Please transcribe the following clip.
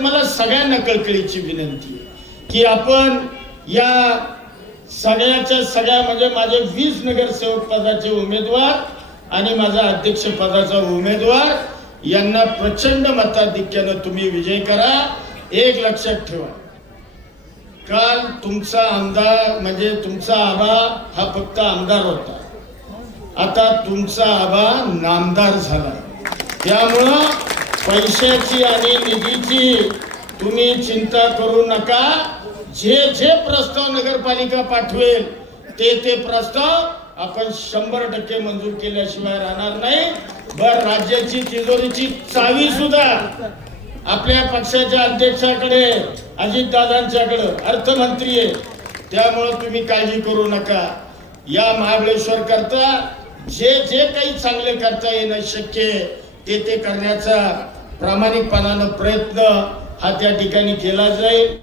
तुम्हाला सगळ्यांना कळकळीची विनंती आहे की आपण या सगळ्याच्या सगळ्या म्हणजे माझे 20 नगरसेवक पदाचे उमेदवार आणि माझा अध्यक्ष पदाचा उमेदवार यांना प्रचंड मताधिक्याने तुम्ही विजय करा। एक लक्षात ठेवा, काल तुमचा आमदार म्हणजे तुमचा आबा हा फक्त आमदार होता, आता तुमचा आबा नामदार झाला। त्यामुळं पैशाची आणि निधीची तुम्ही चिंता करू नका। जे जे प्रस्ताव नगरपालिका पाठवेल ते प्रस्ताव आपण 100% मंजूर केल्याशिवाय राहणार नाही। बर, राज्याची तिजोरीची चावी सुद्धा आपल्या पक्षाच्या अध्यक्षाकडे, अजितदादांच्याकडे, अर्थमंत्री आहे, त्यामुळे तुम्ही काळजी करू नका। या महाबळेश्वर करता जे जे काही चांगले करता येणं शक्य ते करण्याचा प्रामाणिकपणाने प्रयत्न हा त्या ठिकाणी केला जाईल।